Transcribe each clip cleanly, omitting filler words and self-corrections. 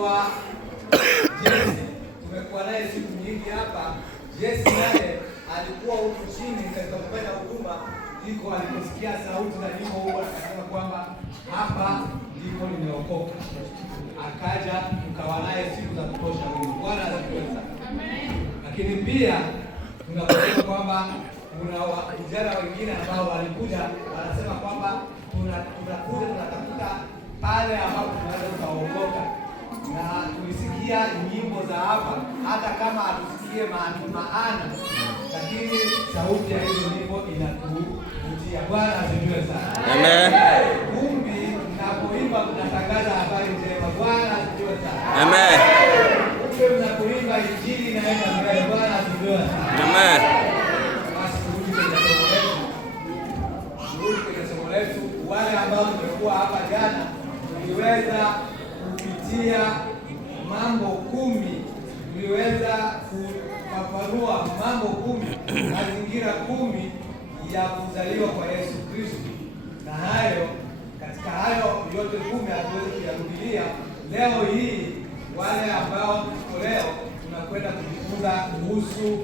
anaitwa Jesse. Tumekuwa naye siku nyingi hapa. Jesse naye alikuwa huko chini katika kufanya huduma, ndiko aliposikia sauti na ndiko huko akasema kwamba hapa ndiko nimeokoka. Akaja tukawa naye siku za kutosha huko. Bwana asifiwe sana. Amen. Lakini pia tunaposema kwamba kuna vijana wengine ambao walikuja wanasema kwamba tunakuja tunatafuta pale ambapo tunaweza kuokoka, na tulisikia nyimbo za hapa, hata kama hatusikie maana, lakini sauti ya hizo nyimbo inatuvutia. Bwana asifiwe sana. Amen. Kumbi mnapoimba mnatangaza habari njema. Bwana asifiwe sana. Amen. Kumbi mnapoimba injili inaenda mbele. Bwana asifiwe sana. Amen. Wale ambao tumekuwa hapa jana tuliweza kupitia mambo 10, tuliweza kufafanua mambo 10, mazingira 10 ya kuzaliwa kwa Yesu Kristo. Na hayo katika hayo yote 10 hatuwezi kuyarudia leo hii. Wale ambao leo tunakwenda kujifunza kuhusu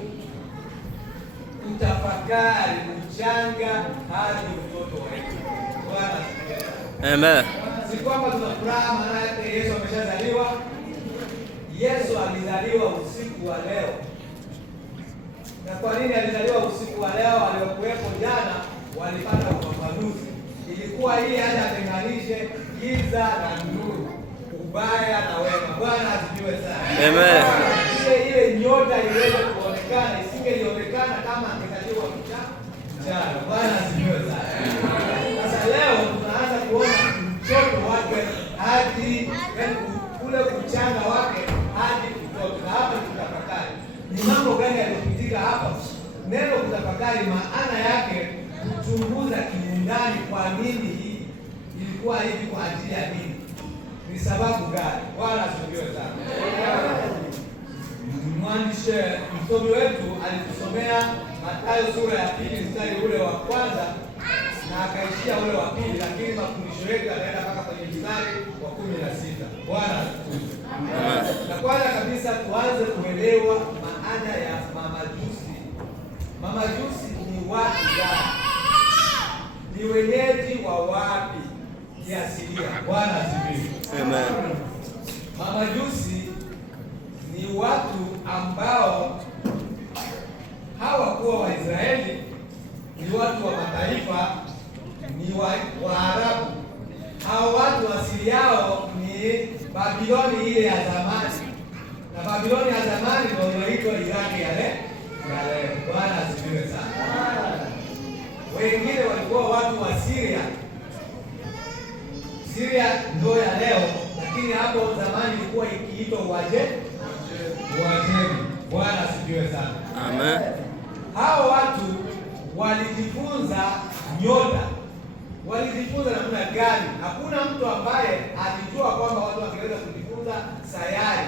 kutafakari uchanga hadi utoto wetu. Amen. Si kwamba tunafuraha maana yake Yesu ameshazaliwa. Yesu alizaliwa usiku wa leo. Na kwa nini alizaliwa usiku wa leo? Waliokuwepo jana walipata ufafanuzi. Ilikuwa ili aje atenganishe giza na nuru, ubaya na wema. Bwana asifiwe sana. Amen. Ile nyota iweze kuonekana, isingeonekana kama angezaliwa mchana. Bwana asifiwe sana. Sasa leo tunaanza kuona mtoto wake hadi kule kuchanga wake hadi kutoka. Hapa tutafakari ni mambo gani yaliyopitika hapa. Neno kutafakari maana yake kuchunguza kiundani, kwa nini hii ilikuwa hivi, kwa ajili ya nini, ni sababu gani. Bwana asifiwe sana. Mwandishi msomi wetu alitusomea Mathayo sura ya 2 mstari ule wa kwanza na akaishia ule wa 2, lakini mafundisho yetu yanaenda mpaka kwenye mstari wa 16. Bwana asifiwe. Na kwanza kabisa tuanze kuelewa maana ya mamajusi. Mamajusi ni watu gani? Ni wenyeji wa wapi kiasilia? Bwana asifiwe. Amen. Mamajusi ni watu ambao hawakuwa Waisraeli, ni watu wa mataifa, ni Waarabu. Hao watu asili yao ni Babiloni ile ya zamani, na Babiloni ya zamani ndio inaitwa Iraki ya leo. Bwana asifiwe sana. Wengine walikuwa watu wa Syria. Syria ndio ya leo, lakini hapo zamani ilikuwa ikiitwa Uajemi. Bwana asifiwe sana. Amen. Hao watu walijifunza nyota. Walijifunza namna gani? Hakuna mtu ambaye alijua kwamba watu wangeweza kujifunza sayari,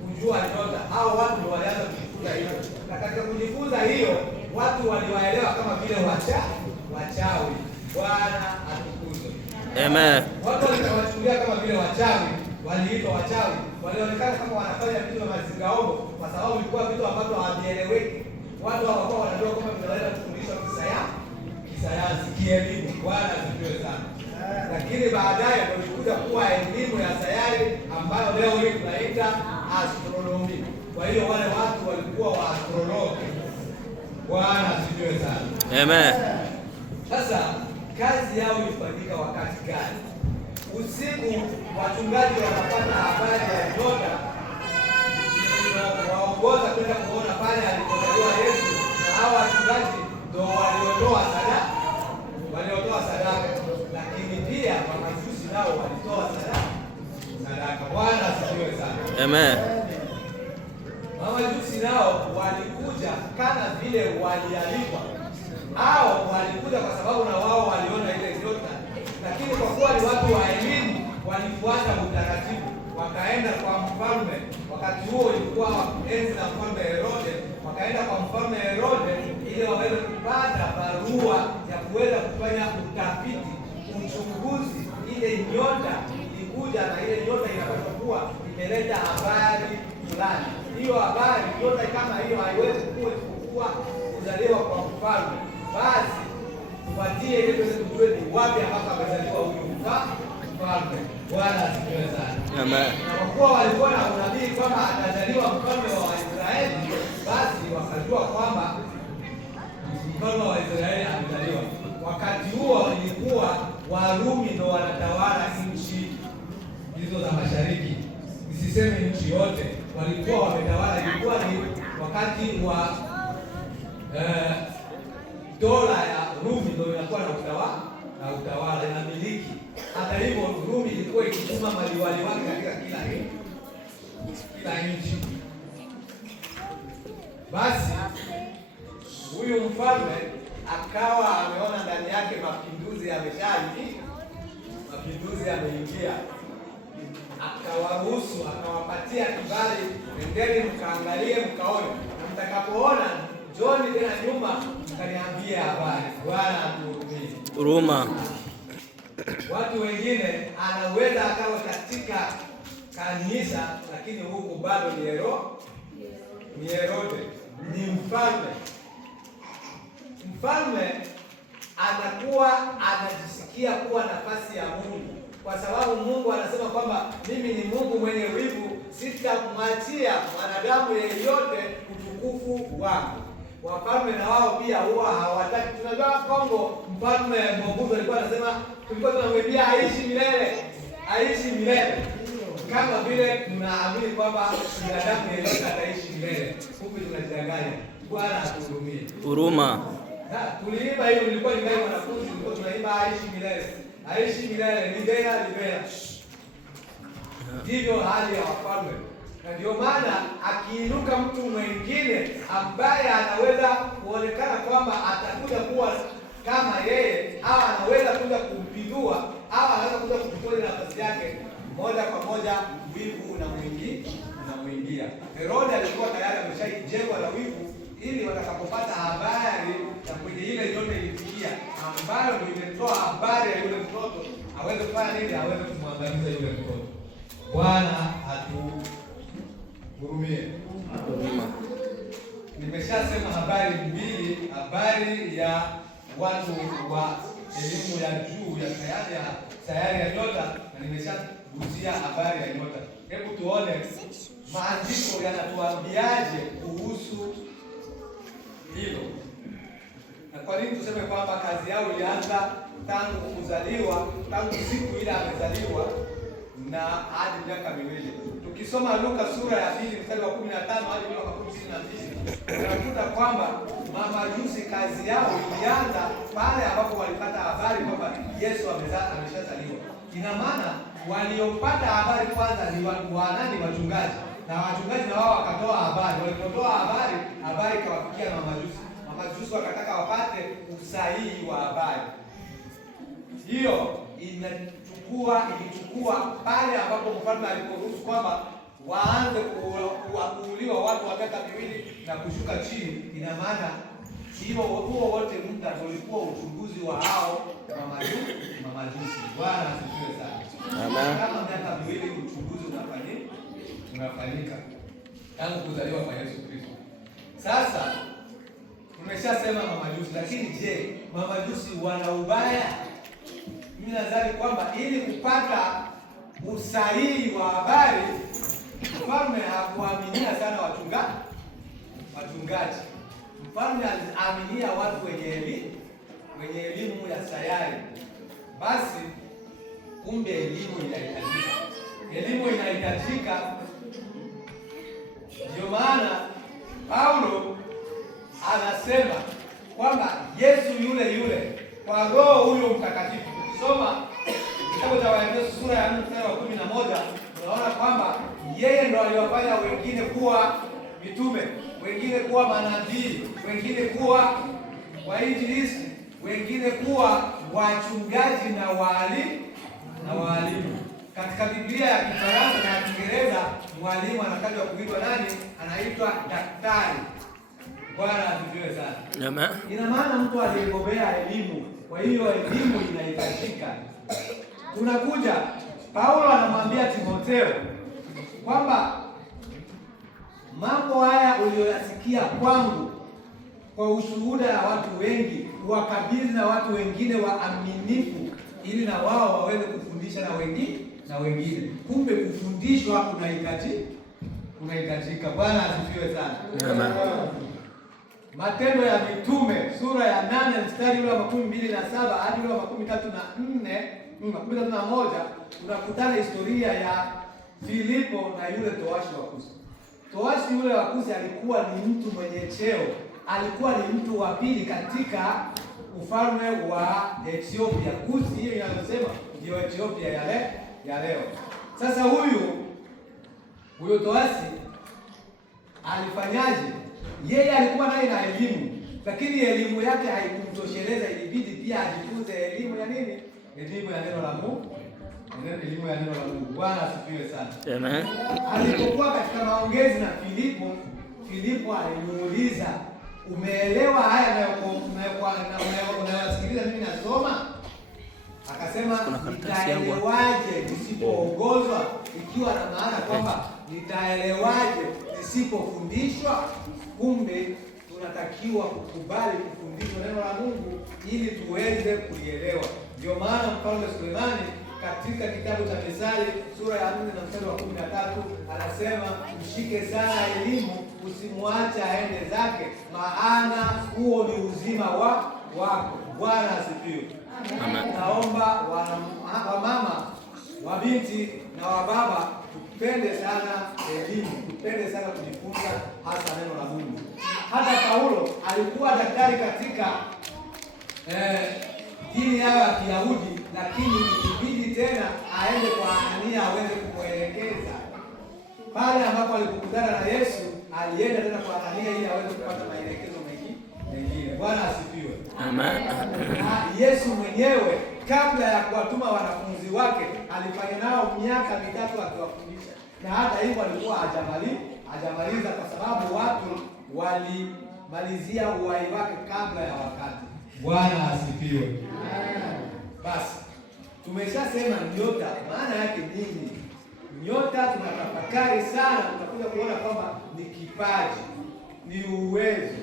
kujua nyota. Hao watu ndio walianza kujifunza hiyo. Na katika kujifunza hiyo, watu waliwaelewa kama vile wachawi. Bwana atukuzwe. Amen. Watu waliwachukulia kama vile wachawi, waliitwa wachawi. Walionekana kama wanafanya vitu vya mazingaombwe kwa sababu ilikuwa vitu ambavyo havieleweki. Watu hawakuwa wanajua kama vinaweza kufundishwa kisayansi, kielimu. Bwana asifiwe sana. Lakini baadaye ndio ilikuja kuwa elimu ya sayari ambayo leo hii tunaita astronomy. Kwa hiyo wale watu walikuwa wa astrologi. Bwana asifiwe sana. Amen. Sasa kazi yao ilifanyika wakati gani? Usiku wachungaji wanapata habari ya nyota, waongoza kwenda kuona pale alipozaliwa Yesu, na hao wachungaji ndio waliotoa sadaka. Lakini pia mamajusi nao walitoa sadaka. Bwana asifiwe sana. Amen. Mamajusi nao walikuja kana vile walialikwa. Hao walikuja kwa sababu na wao waliona ile nyota, lakini kwa kuwa ni watu wa elimu walifuata utaratibu, wakaenda kwa mfalme. Wakati huo ilikuwa enzi za mfalme Herode. Wakaenda kwa mfalme Herode ili waweze kupata barua ya kuweza kufanya utafiti, uchunguzi. Ile nyota ilikuja na ile nyota inapaswa kuwa imeleta habari fulani. Hiyo habari yote kama hiyo haiwezi kuwa kuzaliwa kwa mfalme, basi tupatie ile tuweze kujua ni wapi ambapo amezaliwa huyu mfalme. Bwana asifiwe sana. Amen. Na kwa kuwa walikuwa na unabii kwamba atazaliwa mfalme wa Israeli, basi wakajua kwamba mfalme wa Israeli amezaliwa. Wakati huo ilikuwa Warumi ndio wanatawala nchi hizo za mashariki, nisiseme nchi yote, walikuwa wametawala. Ilikuwa ni wakati wa dola ya Rumi ndio inakuwa na utawala inamiliki. Hata hivyo Rumi ilikuwa ikituma maliwali wake katika kila nchi. Basi huyu mfalme akawa ameona ndani yake mapinduzi yameingia, akawaruhusu, akawapatia kibali, endeni mkaangalie, mkaone, na mtakapoona John tena nyuma mkaniambie habari. Bwana atuhurumie. Huruma. Watu wengine anaweza akawa katika kanisa, lakini huku bado ni Herode, ni mfalme. Mfalme anakuwa anajisikia kuwa nafasi ya Mungu, kwa sababu Mungu anasema kwamba mimi ni Mungu mwenye wivu, sitamwachia mwanadamu yeyote utukufu wangu. Wafalme na wao pia huwa hawataki. Tunajua Kongo, mfalme Mobutu alikuwa anasema tulikuwa tunamwambia aishi milele, kama vile tunaamini kwamba binadamu yeyote ataishi milele. Kumbe tunajidanganya. Bwana atuhurumie. Huruma. Tuliimba hiyo, nilikuwa ningali wanafunzi, tulikuwa tunaimba aishi milele, libera. Ndivyo hali ya wafalme, na ndio maana akiinuka mtu mwingine ambaye anaweza kuonekana kwamba atakuja kuwa kama yeye, au anaweza kuja kumpindua, au anaweza kuja kuchukua nafasi yake, moja kwa moja wivu unamwingia. Herode alikuwa tayari ameshajengwa na wivu, ili watakapopata habari na kwenye ile yote ilifikia, ambayo ndio imetoa habari ya yule mtoto, aweze kufanya nini? Aweze kumwangamiza yule mtoto. Bwana atuhurumie. Nimeshasema habari mbili, habari ya watu wa elimu ya juu ya sayari ya nyota, na nimeshagusia habari ya nyota. Hebu tuone maandiko yanatuambiaje kuhusu hilo, na kwa nini tuseme kwamba kazi yao ilianza tangu siku ile amezaliwa na hadi miaka miwili. Tukisoma Luka sura ya 2 mstari wa 15 hadi wa 12, tunakuta kwamba mamajusi kazi yao ilianza pale ambapo walipata habari kwamba Yesu ameshazaliwa. Ina maana waliopata habari kwanza ni wanani? Wachungaji. Na wachungaji na wao wakatoa habari. Walipotoa habari ikawafikia na mamajusi wakataka wapate usahihi wa habari. Hiyo ilichukua pale ambapo mfalme aliporuhusu kwamba waanze kuuliwa watu wa miaka miwili na kushuka chini. Ina maana huo wote muda ulikuwa uchunguzi wa hao mamajusi. Bwana asifiwe sana. Amen. Kama miaka miwili uchunguzi unafanyika tangu kuzaliwa kwa Yesu Kristo. Sasa tumeshasema mamajusi, lakini je, mamajusi wana ubaya? Mimi nadhani kwamba ili kupata usahihi wa habari, mfalme hakuaminia sana wachungaji. Mfalme aliaminia watu wenye elimu ya sayari. Basi kumbe elimu inahitajika. Ndio maana Paulo anasema kwamba Yesu yule kwa Roho huyo Mtakatifu. Soma kitabu cha Waefeso sura ya 4 mstari wa 11, unaona kwamba yeye ndo aliwafanya wengine kuwa mitume, wengine kuwa manabii, wengine kuwa wainjilisti, wengine kuwa wachungaji na walimu. Katika Biblia ya Kifaransa na ya Kiingereza mwalimu anatajwa kuitwa nani? Anaitwa daktari. Bwana asifiwe sana. Amen. Ina maana mtu aliyebobea elimu. Kwa hiyo elimu inahitajika. Tunakuja Paulo anamwambia Timotheo kwamba mambo haya uliyoyasikia kwangu kwa ushuhuda ya watu wengi, wakabidhi na watu wengine waaminifu, ili na wao waweze kufundisha na wengine. Kumbe kufundishwa kunahitajika. Bwana asifiwe sana. Amen. Matendo ya Mitume sura ya 8 mstari ule wa 27 hadi ule wa 31 unakutana historia ya Filipo na yule towashi wa Kusi. Towashi yule wa Kusi alikuwa ni mtu mwenye cheo, alikuwa ni mtu wa pili katika ufalme wa Ethiopia. Kusi hiyo inasema ndio Ethiopia ya leo. Sasa huyo towashi alifanyaje? Yeye alikuwa naye na elimu, lakini elimu yake haikumtosheleza. Ilibidi pia ajifunze elimu ya nini? Elimu ya neno la Mungu. Elimu ya neno la Mungu. Bwana asifiwe sana. Amen. Alipokuwa katika maongezi na Filipo alimuuliza, umeelewa haya unayosikiliza mimi nasoma? Akasema, nitaelewaje nisipoongozwa? Ikiwa na maana kwamba nitaelewaje nisipofundishwa? Kumbe tunatakiwa kukubali kufundishwa neno la Mungu ili tuweze kulielewa. Ndio maana Mfalme Sulemani katika kitabu cha Mithali sura ya 4 na mstari wa 13 anasema, mshike sana elimu, usimwache aende zake, maana huo ni uzima wako. Bwana asifiwe. Naomba wamama, wabinti na wababa tupende sana elimu, tupende sana kujifunza hasa neno la Mungu. Hata Paulo alikuwa daktari katika dini yao ya Kiyahudi, lakini ilibidi tena aende kwa Anania aweze kumwelekeza. Pale ambapo alipokutana na Yesu, alienda tena kwa Anania ili aweze kupata maelekezo mengine. Bwana asifiwe. Amen. Yesu mwenyewe kabla ya kuwatuma wanafunzi wake alifanya nao miaka 3 akiwafundisha, na hata hivyo alikuwa hajamaliza kwa sababu watu walimalizia uhai wake kabla ya wakati. Bwana asifiwe. Basi tumeshasema nyota maana yake nini? Nyota tunatafakari sana, tutakuja kuona kwamba ni kipaji, ni uwezo.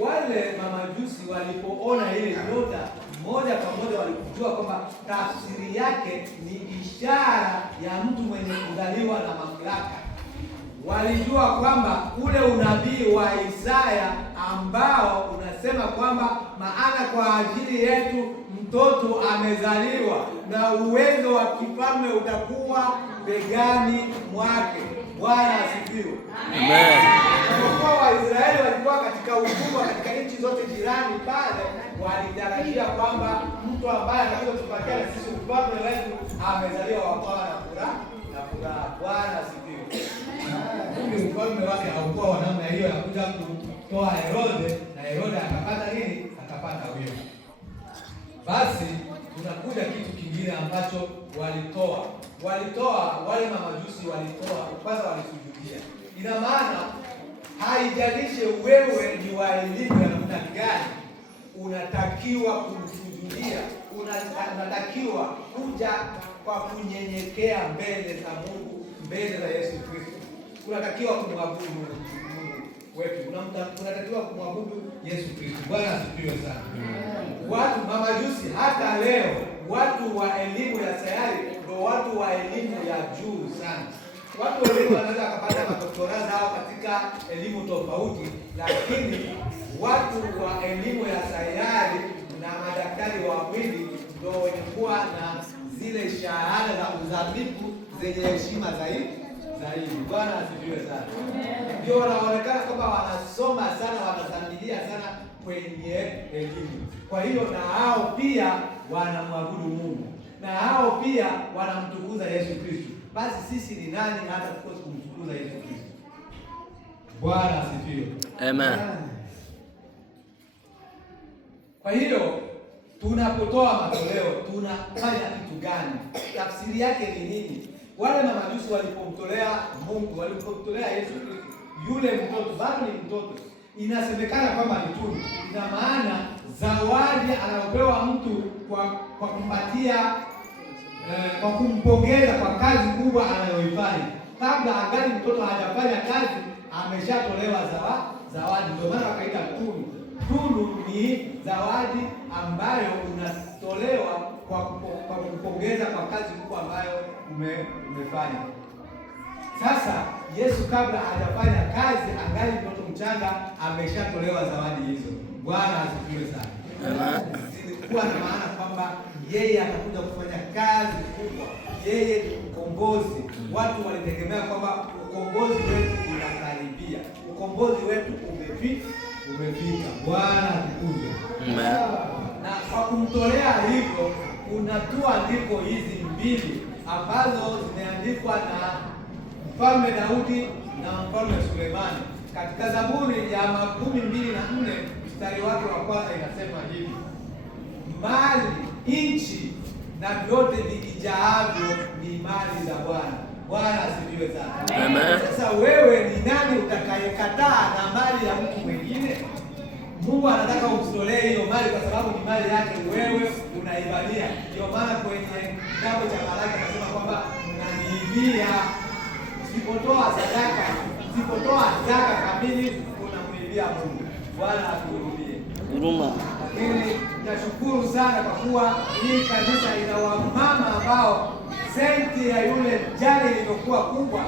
Wale mamajusi walipoona ile nyota, moja kwa moja walikujua kwamba tafsiri yake ni ishara ya mtu mwenye kuzaliwa na mamlaka. Walijua kwamba ule unabii wa Isaya ambao unasema kwamba maana kwa ajili yetu mtoto amezaliwa na uwezo wa kifalme utakuwa begani mwake. Bwana asifiwe. Amen. Kwa Waisraeli walikuwa katika utumwa katika nchi zote jirani pale, walitarajia kwamba mtu ambaye anakuja kutupatia na sisi ufalme wetu amezaliwa, wakawa na furaha. Bwana asifiwe. Kumbe ufalme wake haukuwa wa namna hiyo ya kuja kutoa Herode, na Herode akapata nini? Akapata huyo. Basi tunakuja kitu kingine ambacho walitoa wale mamajusi kwanza walisujudia. Ina maana haijalishe wewe ni wa elimu ya namna gani, unatakiwa kumsujudia, unatakiwa kuja kwa kunyenyekea mbele za Mungu, mbele za Yesu Kristo. Unatakiwa kumwabudu Mungu wetu, unatakiwa kumwabudu Yesu Kristo. Bwana asifiwe sana. Watu mamajusi hata leo, watu wa elimu ya sayari ndio watu wa elimu ya juu sana. Watu wengi wanaweza kupata madoktora zao katika elimu tofauti, lakini watu wa elimu ya sayari na madaktari wa mwili ndio wenye kuwa na zile shahada za uzamivu zenye heshima zaidi. Bwana asifiwe sana. Ndio wanaonekana kwamba wanasoma sana, wanazamilia sana kwenye elimu. Kwa hiyo na hao pia wanamwabudu Mungu, na hao pia wanamtukuza Yesu Kristo. Basi sisi ni nani hata tukose kumtukuza Yesu Kristo? Bwana asifiwe. Amen. Kwa hiyo tunapotoa matoleo tunafanya kitu gani? Tafsiri yake ni nini? Wale mamajusi walipomtolea Mungu, walipomtolea Yesu Kristo, yule mtoto bado ni mtoto, inasemekana kwamba ni tunu. Ina maana zawadi anayopewa mtu kwa kumpatia kwa kumpongeza kwa kazi kubwa anayoifanya. Kabla angali mtoto hajafanya kazi ameshatolewa zawadi. Ndio maana wakaita tunu. Tunu ni zawadi ambayo unatolewa kwa kumpongeza kwa kazi kubwa ambayo umefanya. Sasa Yesu kabla hajafanya kazi angali mtoto mchanga ameshatolewa zawadi hizo. Bwana asifiwe sana. Zilikuwa na maana kwamba yeye atakuja kufanya kazi kubwa. Yeye ni mkombozi. Watu walitegemea kwamba ukombozi wetu unakaribia. Ukombozi wetu umefika. Bwana asifiwe. Na kwa kumtolea hivyo kuna tu andiko hizi mbili ambazo zimeandikwa na Mfalme Daudi na Mfalme Sulemani. Katika Zaburi ya 24 mstari wake wa kwanza inasema hivi: mali, nchi na vyote vijaavyo ni mali za Bwana. Bwana asifiwe sana. Amen. Sasa wewe ni nani utakayekataa na mali ya mtu mwingine? Mungu anataka umtolee hiyo mali kwa sababu ni mali yake, wewe unaibalia. Ndio maana kwenye kitabu cha Malaki anasema kwamba mnaniibia. Usipotoa sadaka, usipotoa zaka kamili unamwibia Mungu. Bwana atuhurumie. Huruma. Lakini nashukuru sana kwa kuwa hii kanisa ina wamama ambao senti ya yule jari ilivyokuwa kubwa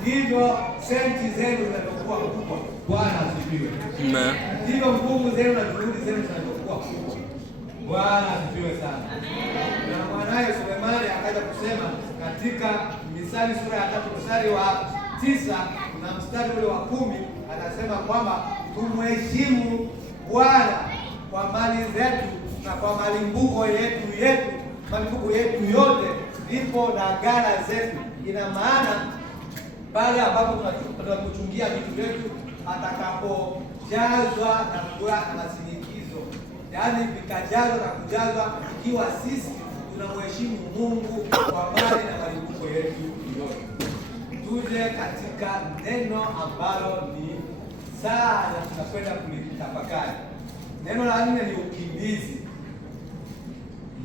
ndivyo senti zenu zinavyokuwa kubwa. Bwana asifiwe. Amen. Ndivyo nguvu zenu na juhudi zenu zinavyokuwa kubwa. Bwana asifiwe sana. Na mwanaye Sulemani akaja kusema katika Misali sura ya 3 mstari wa 9 na mstari ule wa 10, anasema kwamba tumheshimu Bwana kwa mali zetu na kwa malimbuko yetu yote, ndipo na ghala zetu. Ina maana pale ambapo tunakuchungia vitu vyetu atakapojazwa na furaha na masinikizo, yaani vikajazwa na kujazwa, ikiwa sisi tunamheshimu Mungu kwa mali na malimbuko yetu yote. Tuje katika neno ambalo ni sana tunakwenda kulitafakari. Neno la 4 ni ukimbizi.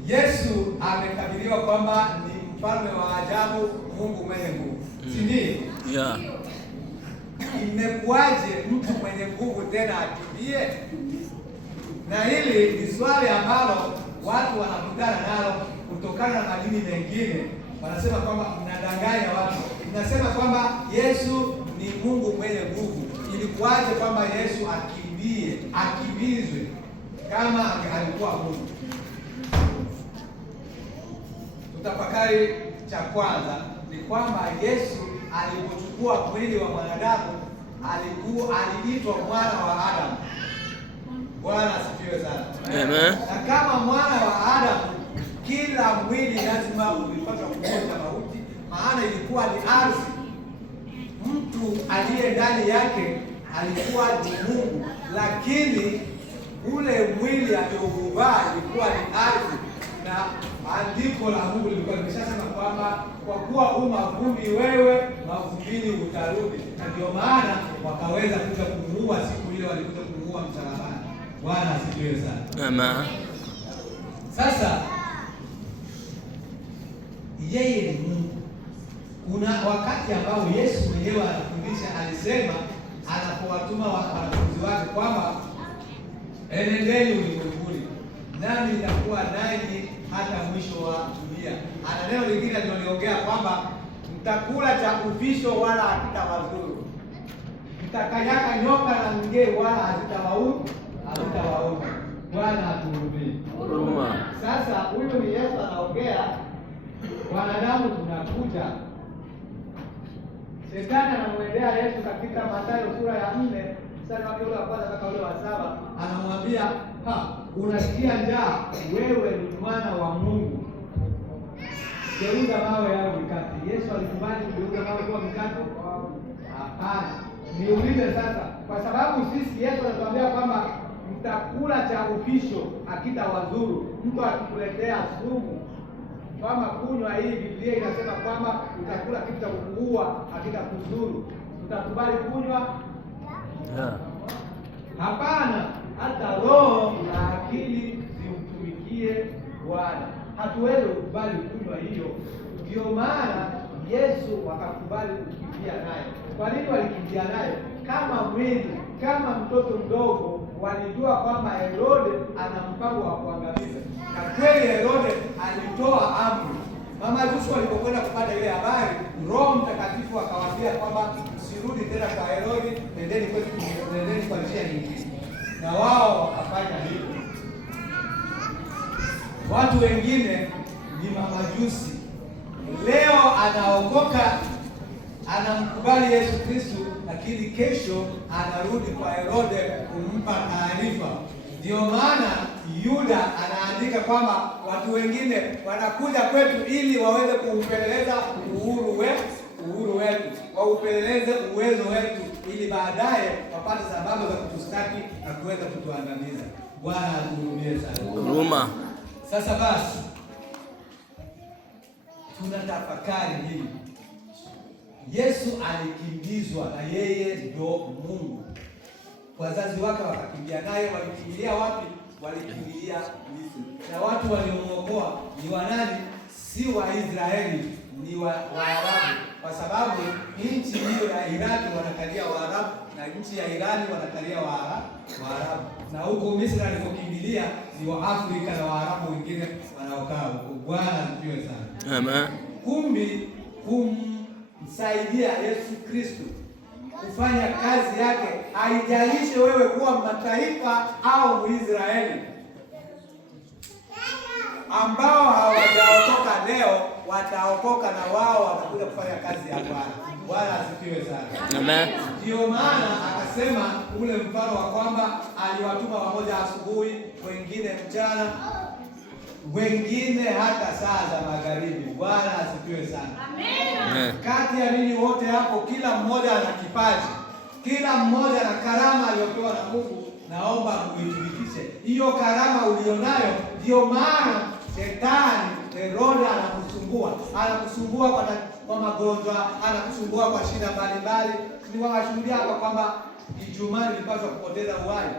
Yesu amekabiliwa kwamba ni mfalme wa ajabu, Mungu mwenye nguvu. Si ndio? Yeah. Imekuwaje mtu mwenye nguvu tena akimbie? Na hili ni swali ambalo watu wanakutana nalo kutokana na madini mengine. Wanasema kwamba mnadanganya watu. Inasema kwamba Yesu ni Mungu mwenye nguvu. Ilikuwaje kwamba Yesu akimbizwe kama alikuwa Mungu? Tutafakari. Cha kwanza ni kwamba Yesu alipochukua mwili wa mwanadamu aliitwa mwana wa Adamu. Bwana asifiwe sana. Amen. Na kama mwana wa Adamu, kila mwili lazima ulipata kuonja mauti, maana ilikuwa ni ardhi. Mtu aliye ndani yake alikuwa ni Mungu, lakini ule mwili aliovaa ilikuwa ni ardhi. Na andiko la Mungu lilikuwa limeshasema kwamba kwa kuwa mavumbi wewe, mavumbini utarudi. Na ndio maana wakaweza kuja kumuua siku ile walikuja kumuua msalabani. Bwana asifiwe sana. Amen. Sasa yeye ni Mungu. Kuna wakati ambao Yesu mwenyewe anafundisha, alisema anapowatuma wanafunzi wake kwamba enendeni ulimwenguni nami nitakuwa nanyi hata mwisho wa dunia. Ana neno lingine aliloliongea kwamba mtakula cha uvisho wala hakitawazuru, mtakanyaka nyoka na nge wala hazitawauma. Bwana atuhurumie. Huruma. Sasa huyu ni Yesu anaongea, wanadamu tunakuja. Shetani anamwendea Yesu katika Mathayo sura ya 4 mstari wa kwanza mpaka ule wa 7, anamwambia unasikia njaa, wewe ni mwana wa Mungu, geuza mawe yao mikate. Yesu alikubali kugeuza mawe kuwa mikate? Hapana. Niulize sasa, kwa sababu sisi Yesu anatuambia kwamba mtakula cha upisho hakitawazuru. Mtu akikuletea sumu kama kunywa hii, Biblia inasema kwamba utakula kitu cha kukuua hakitakuzuru, utakubali kunywa? Hapana. Hata roho na akili zimtumikie Bwana. hatuwezi kukubali kunywa hiyo. Ndio maana Yesu wakakubali kukimbia nayo. Kwa nini walikimbia nayo? Kama mwili, kama mtoto mdogo, walijua kwamba Herode ana mpango wa kuangamiza. Na kweli Herode alitoa amri. Mama Yesu walipokwenda kupata ile habari, Roho Mtakatifu akawaambia kwamba usirudi tena kwa Herode, nendeni kwa njia nyingine. Na wao wakafanya hivyo. Watu wengine ni mamajusi. Leo anaokoka, anamkubali Yesu Kristo, lakini kesho anarudi kwa Herode kumpa taarifa. Ndio maana Yuda anaandika kwamba watu wengine wanakuja kwetu ili waweze kuupeleleza uhuru wetu, waupeleleze uwezo wetu, ili baadaye wapate sababu za kutustaki na kuweza kutuangamiza. Bwana atuhurumie sana. Huruma. Sasa basi tunatafakari hili. Yesu alikimbizwa na yeye ndio Mungu. Wazazi wake wakakimbia naye. Walikimbilia wapi? Walikimbilia Misri. Na watu waliomwokoa ni wanani? Si Waisraeli, ni Waarabu, kwa sababu nchi hiyo ya Iraki wanakalia Waarabu na nchi ya Irani wanakalia Waarabu. Na huko Misri alikokimbilia ni Waafrika na Waarabu wengine wanaokaa huko. Bwana asifiwe sana. Amen. Kumbi kumsaidia Yesu Kristo kufanya kazi yake, haijalishi wewe kuwa mataifa au Muisraeli. Ambao hawajaokoka leo wataokoka, na wao watakuja kufanya kazi ya Bwana. Bwana asifiwe sana. Amen. Ndio maana akasema ule mfano wa kwamba aliwatuma wamoja asubuhi, wengine mchana, wengine hata saa za magharibi. Bwana asifiwe sana. Amen. Kati ya ninyi wote hapo, kila mmoja ana kipaji, kila mmoja na karama aliyopewa na Mungu. Naomba muithibitishe hiyo karama ulionayo. Ndio maana Shetani Herode anakusumbua kwa magonjwa, anakusumbua kwa shida mbalimbali. Niwashuhudia hapa kwamba Ijumaa nilipaswa kupoteza uhai.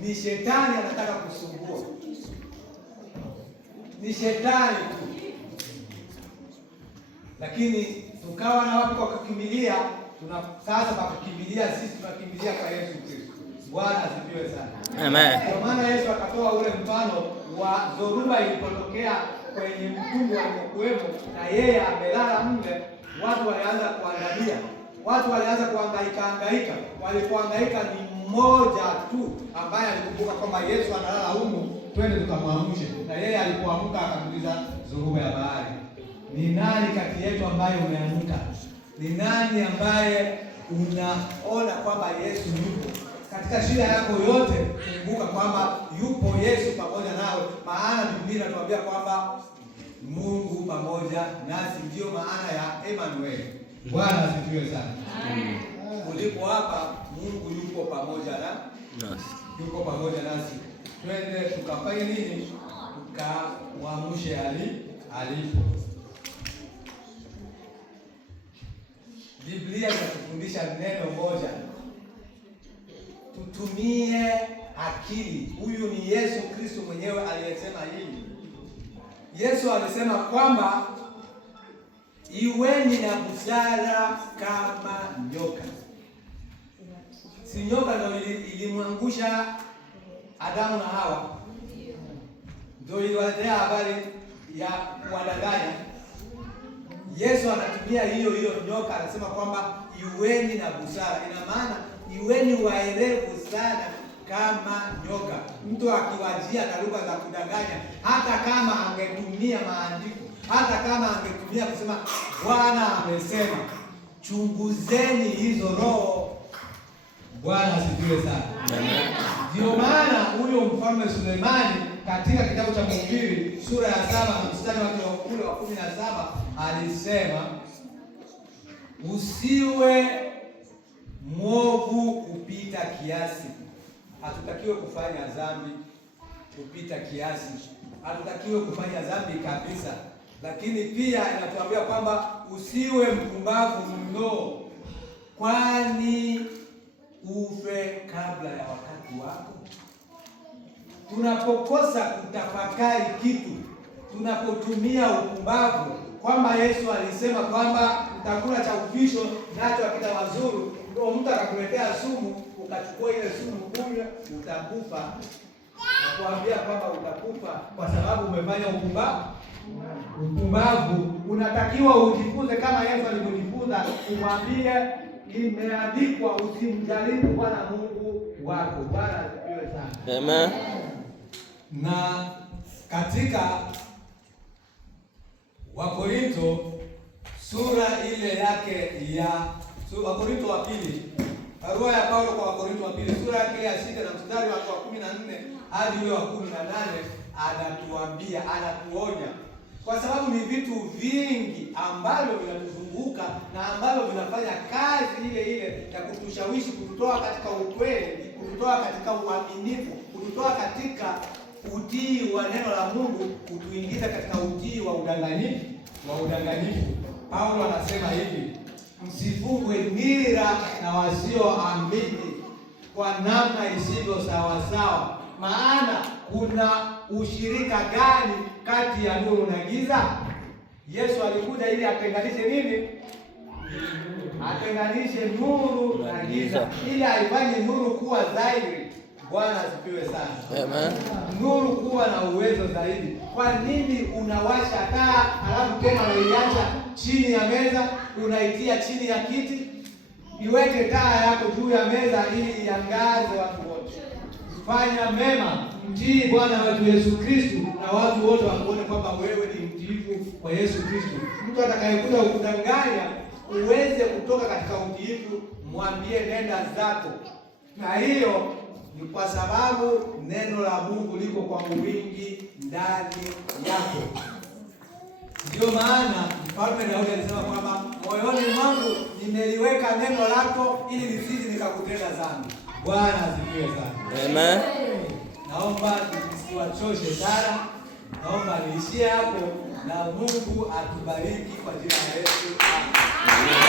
Ni Shetani anataka kusumbua, ni Shetani tu. Lakini tukawa na watu kwa kukimbilia, sasa kwa kukimbilia sisi tunakimbilia kwa Yesu Kristo. Bwana asifiwe sana. Amen. Kwa maana Yesu akatoa ule mfano wa dhoruba ilipotokea kwenye mtumbu alipokuwepo na yeye amelala mle. Watu walianza kuangalia, watu walianza kuhangaika. Walipohangaika ni mmoja tu ambaye alikumbuka kwamba Yesu analala humu, twende tukamwamshe. Na yeye alipoamka akamuuliza dhoruba ya bahari, ni nani kati yetu ambaye umeamka? Ni nani ambaye unaona kwamba Yesu yupo katika shida yako yote? Kumbuka kwamba yupo Yesu pamoja nawe, maana Biblia inatuambia kwamba Mungu pamoja nasi, ndio maana ya Emmanuel. Bwana asifiwe sana. Ulipo hapa, Mungu yupo pamoja nasi, yuko pamoja nasi. Twende tukafanye nini? Tukamwamshe alipo. Biblia inatufundisha neno moja, tutumie akili. Huyu ni Yesu Kristo mwenyewe aliyesema hili. Yesu alisema kwamba iweni na busara kama nyoka. Si nyoka ndio ilimwangusha Adamu na Hawa? Ndio iliwaletea habari ya kuwadanganya. Yesu anatumia hiyo nyoka, anasema kwamba iweni na busara. Ina maana iweni waerevu sana kama nyoka. Mtu akiwajia na lugha za kudanganya, hata kama angetumia maandiko, hata kama angetumia kusema Bwana amesema, chunguzeni hizo roho. Bwana asifiwe sana. Ndio maana huyo mfalme Sulemani katika kitabu cha Mhubiri sura ya 7 mstari wake wa 17 alisema, usiwe mwovu kupita kiasi. Hatutakiwe kufanya dhambi kupita kiasi, hatutakiwe kufanya dhambi kabisa. Lakini pia inatuambia kwamba usiwe mpumbavu mno, kwani ufe kabla ya wakati wako. Tunapokosa kutafakari kitu, tunapotumia upumbavu, kwamba Yesu alisema kwamba mtakula cha uvisho nacho hakitawazuru, ndio mtu akakuletea sumu, ukachukua ile sumu kunywa, utakufa. Nakuambia kwamba utakufa kwa sababu umefanya upumbavu. Unatakiwa ujifunze kama Yesu alivyojifunza, umwambie imeandikwa, usimjaribu Bwana Mungu wako. Bwana asifiwe sana. Amen. Na katika Wakorintho sura ile yake ya Wakorintho wa pili, barua ya Paulo kwa Wakorintho wa pili sura yake ya 6 na mstari wa 14 hadi ule wa 18, anatuambia, anatuonya, kwa sababu ni vitu vingi ambavyo vinatuzunguka na ambavyo vinafanya kazi ile ile ya kutushawishi, kututoa katika ukweli, kututoa katika uaminifu, kututoa katika utii wa neno la Mungu, kutuingiza katika utii wa udanganyifu. Paulo anasema hivi: msifungwe nira na wasioamini kwa namna isivyo sawasawa, maana kuna ushirika gani kati ya nuru na giza? Yesu alikuja ili atenganishe nini? Atenganishe nuru na giza, ili aifanye nuru kuwa dhahiri. Bwana asifiwe sana. Amen. Nuru kuwa na uwezo zaidi. Kwa nini unawasha taa alafu tena unaiacha chini ya meza, unaitia chini ya kiti? Iweke taa yako juu ya meza ili iangaze watu wote. Fanya mema, mtii Bwana wetu Yesu Kristo, na watu wote wakuone kwamba wewe ni mtiifu kwa Yesu Kristo. Mtu atakayekuja kukudanganya uweze kutoka katika utiifu, mwambie nenda zako. Na hiyo ni kwa sababu neno la Mungu liko kwa wingi ndani yako. Ndio maana Mfalme Daudi alisema kwamba moyoni mwangu nimeliweka neno lako ili nisije nikakutenda dhambi. Bwana asifiwe sana. Amen. Naomba nisiwachoshe sana. Naomba niishie hapo, na Mungu atubariki kwa jina la Yesu. Amen.